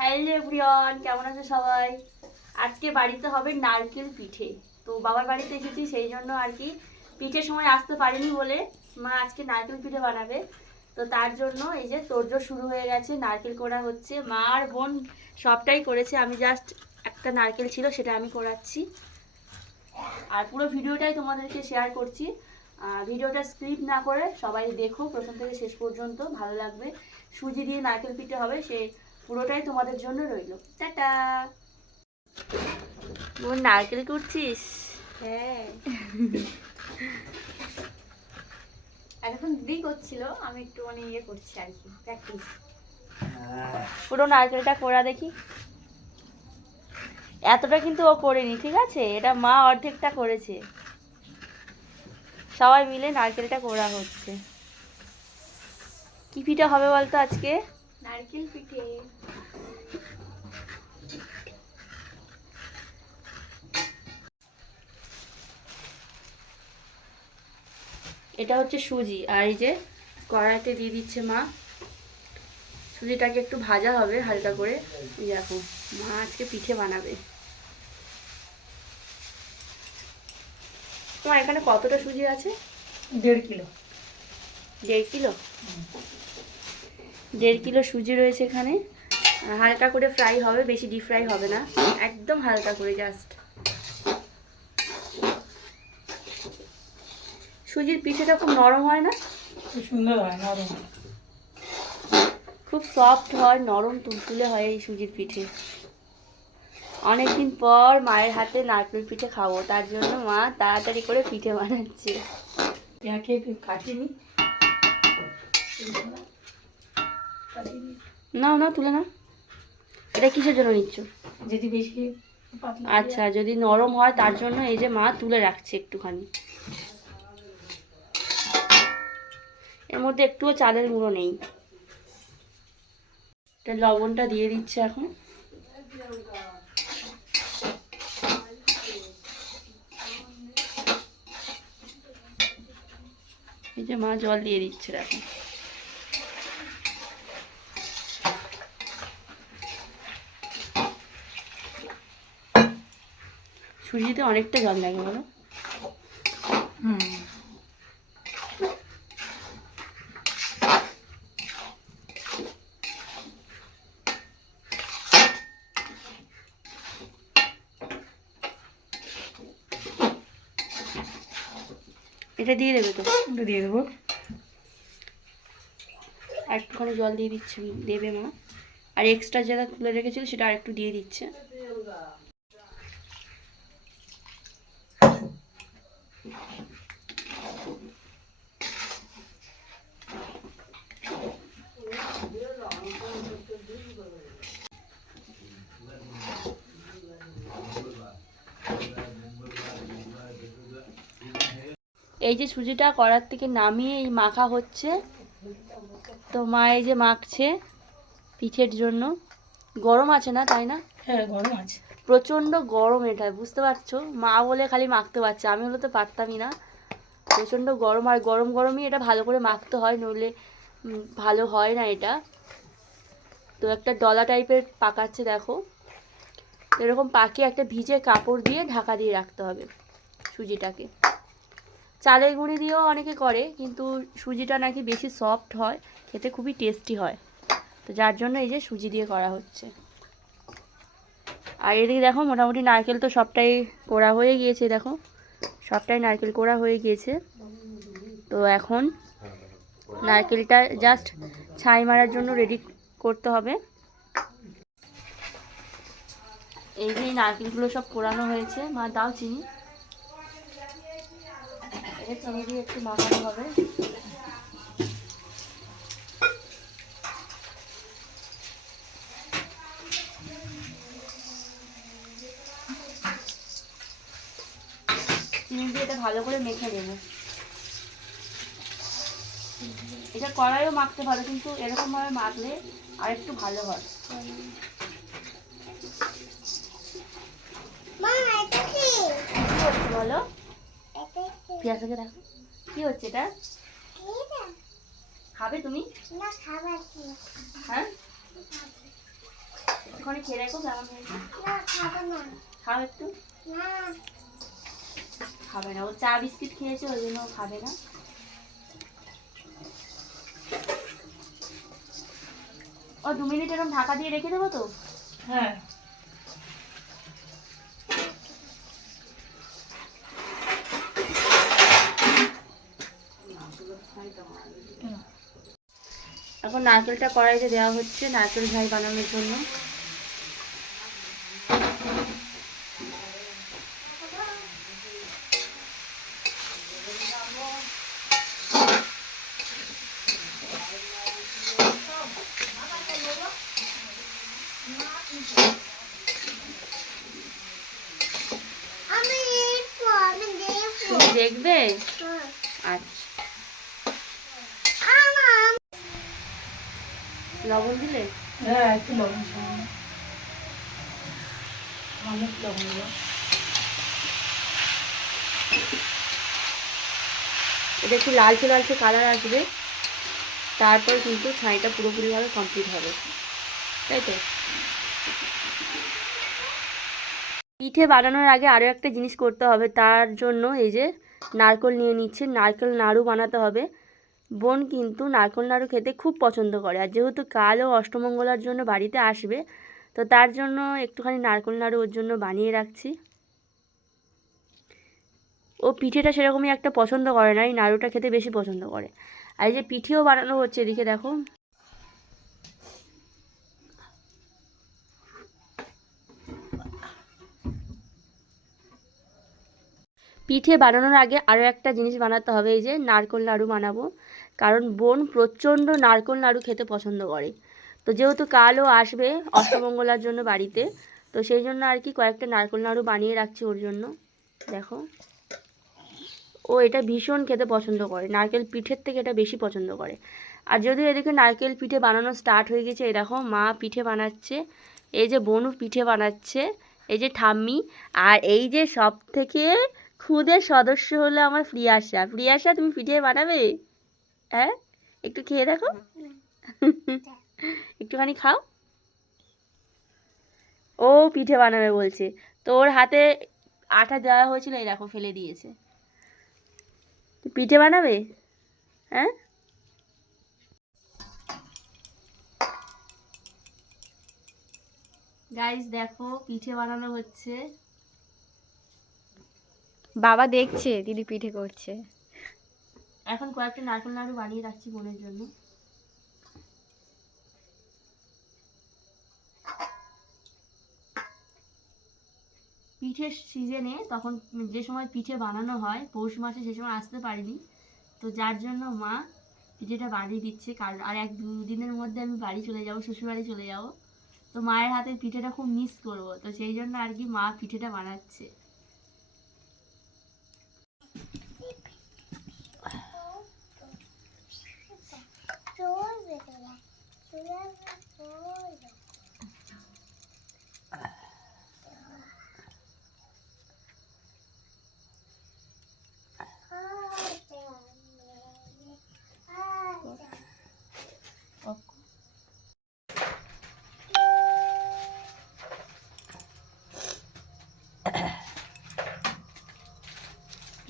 Hello everyone, কেমন আছে সবাই? আজকে বাড়িতে হবে নারকেল পিঠে। তো বাবার বাড়িতে এসেছি, সেই জন্য আর কি পিঠের সময় আসতে পারিনি বলে মা আজকে নারকেল পিঠে বানাবে। তো তার জন্য এই যে তোড়জোড় শুরু হয়ে গেছে, নারকেল কোড়া হচ্ছে। মা আর বোন সবটাই করেছে, আমি জাস্ট একটা নারকেল ছিল সেটা আমি কোড়াচ্ছি। আর পুরো ভিডিওটাই তোমাদেরকে শেয়ার করছি। ভিডিওটা স্কিপ না করে সবাই দেখো প্রথম থেকে শেষ পর্যন্ত, ভালো লাগবে। সুজি দিয়ে নারকেল পিঠে হবে, সেই পুরোটাই তোমাদের জন্য রইল। টাটা। বোন নারকেল কুড়ছিস? হ্যাঁ, এখন দিদি করছিল, আমি একটু ইয়ে করছি আর কি, প্র্যাকটিস। পুরো নারকেলটা কোড়া দেখি। এতটা কিন্তু ও করেনি, ঠিক আছে? এটা মা অর্ধেকটা করেছে। সবাই মিলে নারকেলটা কোড়া হচ্ছে। কি পিঠা হবে বলতো আজকে? নারকেল পিঠে। এটা হচ্ছে সুজি, আর এই যে কড়াইতে দিয়ে দিচ্ছে মা। সুজিটাকে একটু ভাজা হবে হালকা করে। এই দেখো মা আজকে পিঠে বানাবে। তোমার এখানে কতটা সুজি আছে? 1.5 কিলো। 1.5 কিলো? 1.5 কিলো সুজি রয়েছে এখানে। হালকা করে ফ্রাই হবে, বেশি ডিপ ফ্রাই হবে না, একদম হালকা করে জাস্ট। সুজির পিঠেটা খুব নরম হয় না? খুব সুন্দর হয়, নরম। খুব সফট হয়, নরম তুলতুলে হয় এই সুজির পিঠে। অনেকদিন পর মায়ের হাতে নারকেল পিঠে খাবো, তার জন্য মা তাড়াতাড়ি করে পিঠে বানাচ্ছে। পেঁয়াজকে একটু কাটিয়ে নিই। নাও না, তুলে নাও। এটা কিসের জন্য নিচ্ছ? যদি বেশি পাতলা আচ্ছা, যদি নরম হয় তার জন্য এই যে মা তুলে রাখছে একটুখানি। এর মধ্যে একটুও চালের গুঁড়ো নেই। এটা লবণটা দিয়ে দিচ্ছে এখন। এই যে মা জল দিয়ে দিচ্ছে, দেখো। সুজিতে অনেকটা জল লাগে বলো? হুম। এটা দিয়ে দেবে তো? এটা দিয়ে দেবো। আর একটুখানি জল দিয়ে দিচ্ছে, দেবে মা। আর এক্সট্রা যেটা তুলে রেখেছিল সেটা আর একটু দিয়ে দিচ্ছে। এই যে সুজিটা কড়ার থেকে নামিয়ে এই মাখা হচ্ছে। তো মা এই যে মাখছে পিঠের জন্য। গরম আছে না, তাই না? হ্যাঁ, গরম আছে। প্রচণ্ড গরম, এটা বুঝতে পারছো? মা বলে খালি মাখতে পারছে, আমি হলে তো পারতামই না। প্রচণ্ড গরম, আর গরম গরমই এটা ভালো করে মাখতে হয়, নইলে ভালো হয় না এটা। তো একটা ডলা টাইপের পাকাচ্ছে, দেখো। এরকম পাকিয়ে একটা ভিজে কাপড় দিয়ে ঢাকা দিয়ে রাখতে হবে সুজিটাকে। চালের গুঁড়ি দিয়েও অনেকে করে, কিন্তু সুজিটা নাকি বেশি সফট হয়, খেতে খুবই টেস্টি হয়। তো যার জন্য এই যে সুজি দিয়ে করা হচ্ছে। আর এদিকে দেখো মোটামুটি নারকেল তো সবটাই কোড়া হয়ে গিয়েছে, দেখো সবটাই নারকেল কোড়া হয়ে গিয়েছে। তো এখন নারকেলটা জাস্ট ছাই মারার জন্য রেডি করতে হবে। এই যে নারকেলগুলো সব কোড়ানো হয়েছে। মা দাও চিনি, এটা চিনি দিয়ে একটু মাখানো হবে। চিনি দিয়ে এটা ভালো করে মেখে নেব। এটা কড়াইও মাখতে পারো, কিন্তু এরকমভাবে মাখলে আর একটু ভালো হয়। কি হচ্ছে বলো? পেঁয়াজটাকে দেখো, কি হচ্ছে এটা? খাবে তুমি? হ্যাঁ, একটুখানি খেয়ে দেখো কেমন হয়েছে। না খাবো না। খাও একটু। না খাবে না, ও চা বিস্কিট খেয়েছে ওই জন্য ও খাবে না। ও 2 মিনিট এরকম ঢাকা দিয়ে রেখে দেবো তো। হ্যাঁ এখন নারকেলটা কড়াইতে দেওয়া হচ্ছে নারকেল ঝাই বানানোর জন্য। আমি দেখবো, আমি দেখবো। তুমি দেখবে? হ্যাঁ। আচ্ছা, আমার লবণ দিলে? হ্যাঁ একটু লবণ সামান্য, অনেক লবণ দেবো। এটা একটু লালচে লালচে কালার আসবে, তারপর কিন্তু ছাইটা পুরোপুরিভাবে কমপ্লিট হবে, তাই তো? পিঠে বানানোর আগে আরও একটা জিনিস করতে হবে, তার জন্য এই যে নারকেল নিয়ে নিচ্ছে, নারকেল নাড়ু বানাতে হবে। বোন কিন্তু নারকেল নাড়ু খেতে খুব পছন্দ করে, আর যেহেতু কাল ও অষ্টমঙ্গলার জন্য বাড়িতে আসবে, তো তার জন্য একটুখানি নারকেল নাড়ু ওর জন্য বানিয়ে রাখছি। ও পিঠেটা সেরকমই একটা পছন্দ করে না, এই নাড়ুটা খেতে বেশি পছন্দ করে। আর এই যে পিঠেও বানানো হচ্ছে, এদিকে দেখো। পিঠে বানানোর আগে আরও একটা জিনিস বানাতে হবে, এই যে নারকেল নাড়ু বানাবো, কারণ বোন প্রচণ্ড নারকেল নাড়ু খেতে পছন্দ করে। তো যেহেতু কালও আসবে অষ্টমঙ্গলার জন্য বাড়িতে, তো সেই জন্য আর কি কয়েকটা নারকেল নাড়ু বানিয়ে রাখছি ওর জন্য। দেখো, ও এটা ভীষণ খেতে পছন্দ করে, নারকেল পিঠের থেকে এটা বেশি পছন্দ করে। আর যদিও এদিকে নারকেল পিঠে বানানো স্টার্ট হয়ে গেছে, এই দেখো মা পিঠে বানাচ্ছে, এই যে বোনু পিঠে বানাচ্ছে, এই যে ঠাম্মি, আর এই যে সব থেকে খুদে সদস্য হলো আমার প্রিয়াশা। প্রিয়াশা, তুমি পিঠে বানাবে? হ্যাঁ, একটু খেয়ে দেখো। একটুখানি খাও। ও পিঠে বানাবে বলছে, তো ওর হাতে আটা দেওয়া হয়েছিল, এই দেখো ফেলে দিয়েছে। পিঠে বানাবে? হ্যাঁ, গাইস দেখো পিঠে বানানো হচ্ছে। বাবা দেখছে দিদি পিঠে করছে। এখন কয়েকটা নারকেল নাড়ু বানিয়ে রাখছি বোনের জন্য। পিঠের সিজনে তখন যে সময় পিঠে বানানো হয় পৌষ মাসে, সে সময় আসতে পারিনি, তো যার জন্য মা পিঠেটা বানিয়ে দিচ্ছে। কারণ আর 1-2 দিনের মধ্যে আমি বাড়ি চলে যাব, শ্বশুরবাড়ি চলে যাব, তো মায়ের হাতের পিঠেটা খুব মিস করব, তো সেই জন্য আর কি মা পিঠেটা বানাচ্ছে।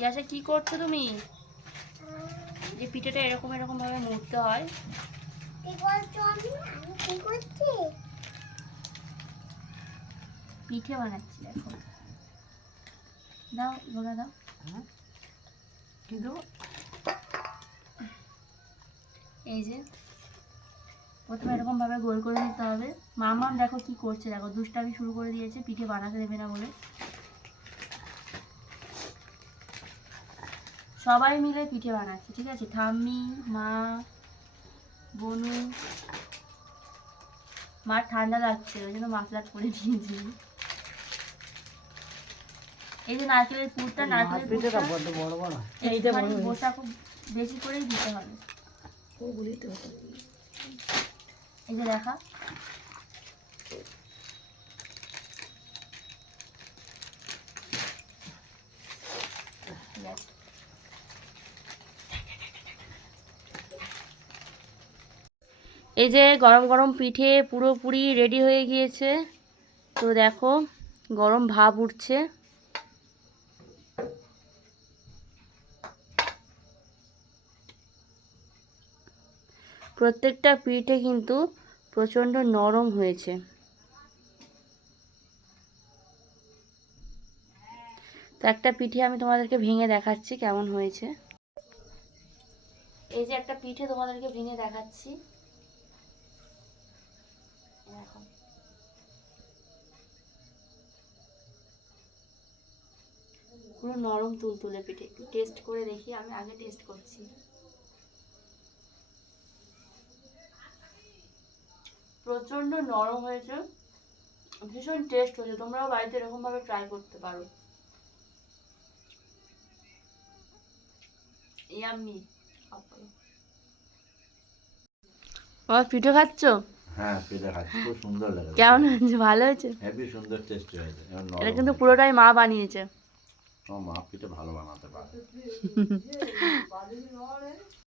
পিয়াসা কি করছো তুমি? যে পিঠেটা এরকম এরকম ভাবে মুড়তে হয়। পিঠে বানাচ্ছি দেখো, দাও বলে দাও। কি দেবো? এই যে প্রথমে এরকম ভাবে গোল করে নিতে হবে। মামাম দেখো কি করছে, দেখো দুষ্টামি শুরু করে দিয়েছে, পিঠে বানাতে দেবে না বলে। সবাই মিলে পিঠে বানাচ্ছে, ঠিক আছে? ঠাম্মি, মা, বনু। মার ঠান্ডা লাগছে ওই জন্য মাফলার পরে দিয়েছি। এই যে নারকেলের পুরটা, নারকেলের পুরটা বড় বড়, এইটা বসা খুব বেশি করেই দিতে হবে। ওগুলি তো এই যে দেখা, এই যে গরম গরম পিঠে পুরোপুরি রেডি হয়ে গিয়েছে। তো দেখো গরম ভাপ উঠছে। প্রত্যেকটা পিঠে কিন্তু প্রচণ্ড নরম হয়েছে। তো একটা পিঠে আমি তোমাদেরকে ভেঙে দেখাচ্ছি কেমন হয়েছে। এই যে একটা পিঠে তোমাদেরকে ভেঙে দেখাচ্ছি, দেখো। পুরো নরম তুলতুলে পিঠে। একটু টেস্ট করে দেখি, আমি আগে টেস্ট করছি। প্রচণ্ড নরম হয়েছে, ভীষণ টেস্ট হয়েছে। তোমরাও বাড়িতে এরকমভাবে ট্রাই করতে পারো। ইয়াম্মি। বাবা পিঠে খাচ্ছ? হ্যাঁ, পিঠে খাচ্ছি, খুব সুন্দর লাগে। কেমন হয়েছে? ভালো হয়েছে? হেভি সুন্দর টেস্টি হয়েছে। এবং এটা নরম কিন্তু হয়েছে। পুরোটাই মা বানিয়েছে। আমার মা পিঠে ভালো বানাতে পারে।